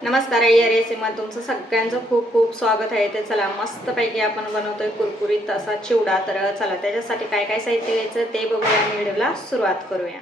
नमस्कार आई रेसिमा तुमचं सगळ्यांचं खूप खूप स्वागत आहे. ते चला मस्तपैकी आपण बनवतोय कुरकुरीत असा चिवडा. तर चला त्याच्यासाठी काय काय साहित्य घ्यायचं ते बघूया. आणि व्हिडिओला सुरुवात करूया.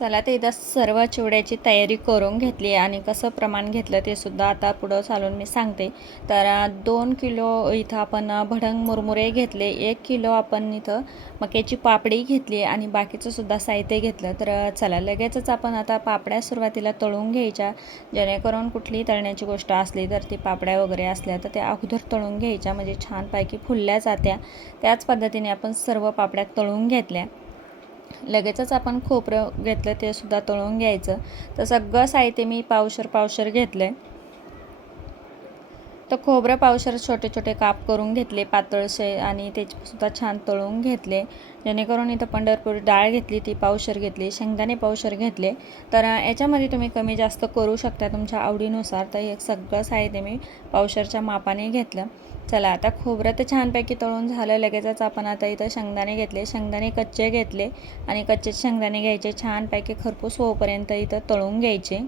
चला ते इथं सर्व चिवड्याची तयारी करून घेतली आणि कसं प्रमाण घेतलं ते सुद्धा आता पुढं चालून मी सांगते. तर दोन किलो इथं आपण भडंग मुरमुरे घेतले एक किलो आपण इथं मक्याची पापडी घेतली आणि बाकीचं सुद्धा साहित्य घेतलं. तर चला लगेचच आपण आता पापड्या सुरुवातीला तळून घ्यायच्या. जेणेकरून कुठलीही तळण्याची गोष्ट असली तर ती पापड्या वगैरे असल्या तर त्या अगोदर तळून घ्यायच्या म्हणजे छानपैकी फुलल्या जात्या. त्याच पद्धतीने आपण सर्व पापड्या तळून घेतल्या. लगेचच आपण खोबरं घेतलं ते सुद्धा तळून घ्यायचं. तर सगळं साहित्य मी पावशर पावशर घेतलं आहे तर खोबरं पावशर छोटे छोटे काप करून घेतले पातळसे आणि ते सुद्धा छान तळून घेतले. जेणेकरून इथं पंढरपूर डाळ घेतली ती पावशर घेतली शेंगदाणे पावशर घेतले. तर याच्यामध्ये तुम्ही कमी जास्त करू शकता तुमच्या आवडीनुसार. तर हे सगळं साहित्य मी पावशरच्या मापाने घेतलं. चला आता खोबरं तर छानपैकी तळून झालं लगेचच आपण आता इथं शेंगदाणे घेतले. शेंगदाणे कच्चे घेतले आणि कच्चे शेंगदाणे घ्यायचे. छानपैकी खरपूस होईपर्यंत इथं तळून घ्यायचे.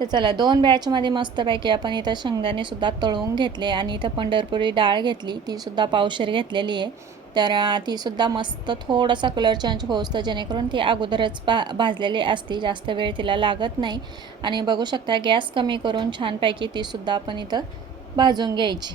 तर चला दोन बॅचमध्ये मस्तपैकी आपण इथं शेंगदाणेसुद्धा तळून घेतले आणि इथं पंढरपुरी डाळ घेतली. तीसुद्धा पावशेर घेतलेली आहे. तर तीसुद्धा मस्त थोडासा कलर चेंज होतं जेणेकरून ती अगोदरच भा भाजलेली असती. जास्त वेळ तिला लागत नाही. आणि बघू शकता गॅस कमी करून छानपैकी तीसुद्धा आपण इथं भाजून घ्यायची.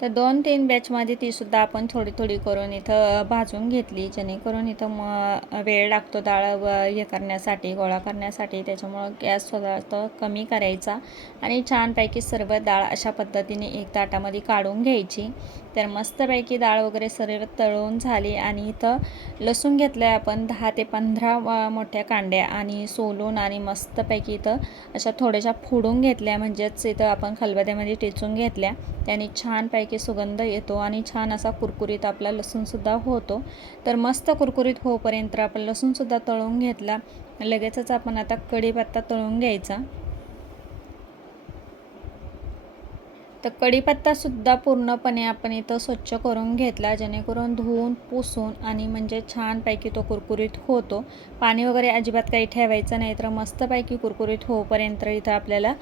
तर दोन तीन बॅचमध्ये तीसुद्धा आपण थोडी थोडी करून इथं भाजून घेतली. जेणेकरून इथं मग वेळ लागतो डाळ व हे करण्यासाठी गोळा करण्यासाठी. त्याच्यामुळं गॅस पदार्थ कमी करायचा आणि छानपैकी सर्व डाळ अशा पद्धतीने एक ताटामध्ये काढून घ्यायची. तर मस्तपैकी डाळ वगैरे सर्व तळून झाली आणि इथं लसूण घेतलं आहे आपण दहा ते पंधरा मोठ्या कांड्या आणि सोलून आणि मस्तपैकी इथं अशा थोड्याशा फोडून घेतल्या. म्हणजेच इथं आपण खलबत्यामध्ये टेचून घेतल्या. त्याने छानपैकी सुगंध येतो आणि छान असा कुरकुरीत आपला लसूणसुद्धा होतो. तर मस्त कुरकुरीत होईपर्यंत आपण लसूणसुद्धा तळून घेतला. लगेचच आपण आता कढीपत्ता तळून घ्यायचा. तर कढीपत्तासुद्धा पूर्णपणे आपण इथं स्वच्छ करून घेतला जेणेकरून धुवून पुसून आणि म्हणजे छानपैकी तो कुरकुरीत होतो. पाणी वगैरे अजिबात काही ठेवायचं नाही तर मस्तपैकी कुरकुरीत होईपर्यंत इथं आपल्याला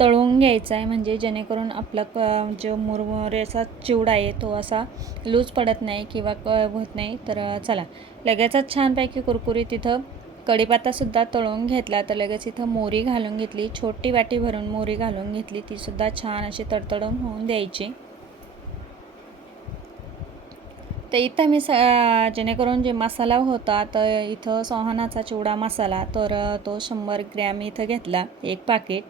तळून घ्यायचा आहे म्हणजे जेणेकरून आपला क जो मुरमुरेचा चिवडा आहे तो असा लूज पडत नाही किंवा क होत नाही. तर चला लगेचच छानपैकी कुरकुरीत तिथं कढीपत्तासुद्धा तळून घेतला. तर लगेच इथं मोरी घालून घेतली छोटी वाटी भरून मोरी घालून घेतली. तीसुद्धा छान अशी तडतडून होऊन द्यायची. तर इथं मी स जेणेकरून जे मसाला होता तर इथं सोहानाचा चिवडा मसाला तर तो शंभर ग्रॅम इथं घेतला एक पाकिट.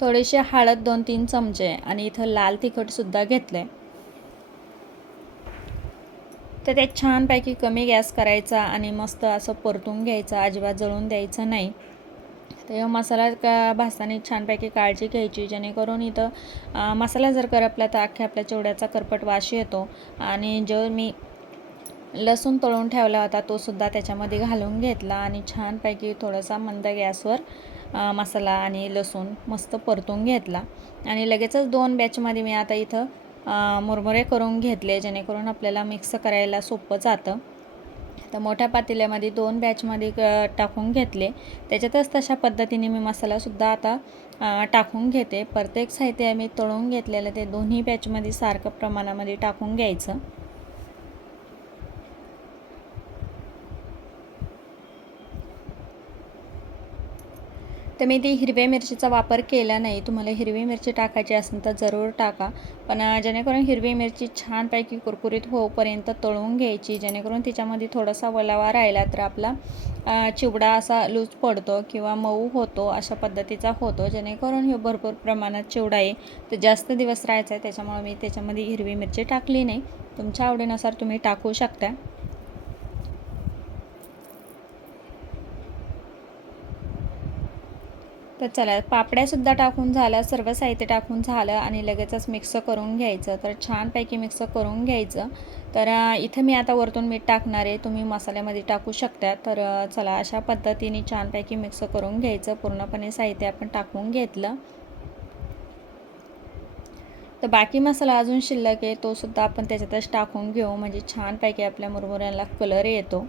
थोडीशी हळद दोन तीन चमचे आणि इथं लाल तिखटसुद्धा घेतलं आहे तर ते छानपैकी कमी गॅस करायचा आणि मस्त असं परतून घ्यायचं अजिबात जळून द्यायचं नाही. तर मसाला का भासताना छानपैकी काळजी घ्यायची जेणेकरून इथं मसाला जर करपला तर अख्ख्या आपल्या चिवड्याचा करपट वास येतो. आणि जो मी लसूण तळून ठेवला होता तो सुद्धा त्याच्यामध्ये घालून घेतला आणि छानपैकी थोडासा मंद गॅसवर मसाला आणि लसूण मस्त परतून घेतला. आणि लगेचच दोन बॅचमध्ये मी आता इथं मुरमुरे करून घेतले जेणेकरून आपल्याला मिक्स करायला सोपं जातं. तर मोठ्या पातेल्यामध्ये दोन बॅचमध्ये क- टाकून घेतले. त्याच्यातच तशा पद्धतीने मी मसालासुद्धा आता टाकून घेते. प्रत्येक साहित्य मी तळून घेतलेलं ते दोन्ही बॅचमध्ये सारखं प्रमाणामध्ये टाकून घ्यायचं. तर मी ती हिरव्या मिरचीचा वापर केला नाही. तुम्हाला हिरवी मिरची टाकायची असेल तर जरूर टाका. पण जेणेकरून हिरवी मिरची छानपैकी कुरकुरीत होऊपर्यंत तळून घ्यायची. जेणेकरून तिच्यामध्ये थोडासा वलावा राहिला तर आपला चिवडा असा लूज पडतो किंवा मऊ होतो अशा पद्धतीचा होतो. जेणेकरून हे भरपूर प्रमाणात चिवडा आहे. तर जास्त दिवस राहायचा आहे त्याच्यामुळे मी त्याच्यामध्ये हिरवी मिरची टाकली नाही. तुमच्या आवडीनुसार तुम्ही टाकू शकता. तर चला पापड्यासुद्धा टाकून झालं सर्व साहित्य टाकून झालं आणि लगेचच मिक्स करून घ्यायचं. तर छानपैकी मिक्स करून घ्यायचं. तर इथं मी आता वरतून मीठ टाकणार आहे. तुम्ही मसाल्यामध्ये टाकू शकता. तर चला अशा पद्धतीने छानपैकी मिक्स करून घ्यायचं. पूर्णपणे साहित्य आपण टाकून घेतलं. तर बाकी मसाला अजून शिल्लक आहे. तो सुद्धा आपण त्याच्यातच टाकून घेऊ. म्हणजे छानपैकी आपल्या मुरमुऱ्याला कलर येतो.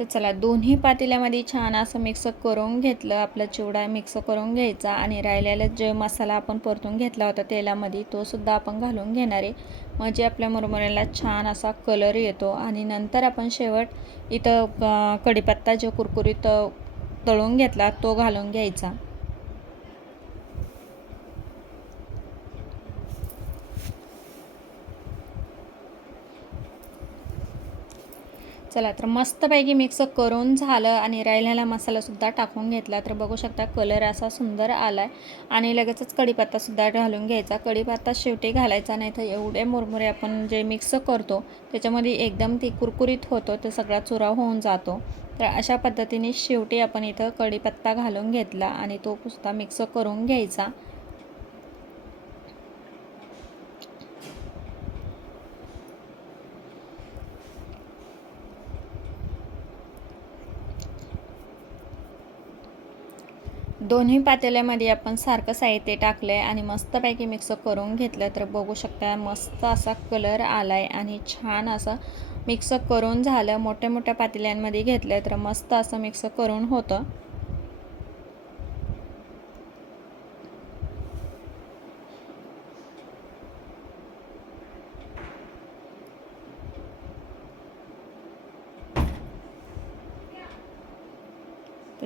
तर चला दोन्ही पातेल्यामध्ये छान असं मिक्स करून घेतलं. आपला चिवडा मिक्स करून घ्यायचा आणि राहिलेला जे मसाला आपण परतून घेतला होता तेलामध्ये तोसुद्धा आपण घालून घेणार आहे. म्हणजे आपल्या मुरमुऱ्याला छान असा कलर येतो. आणि नंतर आपण शेवट इथं कढीपत्ता जो कुरकुरीत तळून घेतला तो घालून घ्यायचा. चला तर मस्तपैकी मिक्स करून झालं आणि राहिलेला मसालासुद्धा टाकून घेतला. तर बघू शकता कलर असा सुंदर आला आहे आणि लगेचच कढीपत्तासुद्धा घालून घ्यायचा. कढीपत्ता शेवटी घालायचा नाही तर एवढे मुरमुरे आपण जे मिक्स करतो त्याच्यामध्ये एकदम ती कुरकुरीत होतो तर सगळा चुरा होऊन जातो. तर अशा पद्धतीने शेवटी आपण इथं कढीपत्ता घालून घेतला आणि तो सुद्धा मिक्स करून घ्यायचा. दोन्ही पातेल्यामध्ये आपण सारखं साहित्य टाकलं आहे आणि मस्तपैकी मिक्स करून घेतलं तर बघू शकता मस्त असा कलर आला आहे आणि छान असं मिक्स करून झालं. मोठ्या मोठ्या पातेल्यांमध्ये घेतलं तर मस्त असं मिक्स करून होतं.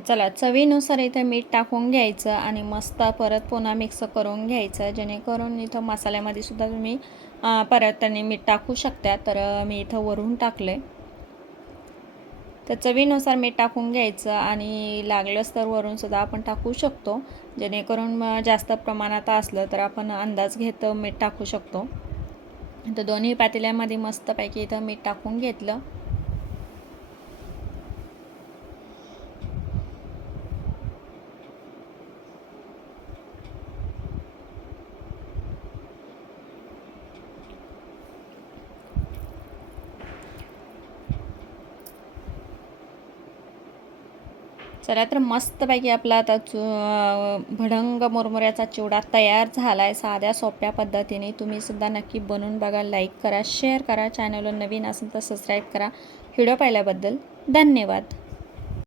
चला चवीनुसार इथं मीठ टाकून घ्यायचं आणि मस्त परत पुन्हा मिक्स करून घ्यायचं. जेणेकरून इथं मसाल्यामध्ये सुद्धा तुम्ही परत त्यांनी मीठ टाकू शकता. तर मी इथं वरून टाकलं तर चवीनुसार मीठ टाकून घ्यायचं आणि लागलंच तर वरूनसुद्धा आपण टाकू शकतो. जेणेकरून जास्त प्रमाणात असलं तर आपण अंदाज घेत मीठ टाकू शकतो. तर दोन्ही पातेल्यामध्ये मस्तपैकी इथं मीठ टाकून घेतलं. चला तर मस्तपैकी आपला आता चु भडंग मुरमुऱ्याचा चिवडा तयार झाला आहे साध्या सोप्या पद्धतीने. तुम्हीसुद्धा नक्की बनवून बघा लाईक करा शेअर करा. चॅनलवर नवीन असेल तर सबस्क्राईब करा. व्हिडिओ पाहिल्याबद्दल धन्यवाद.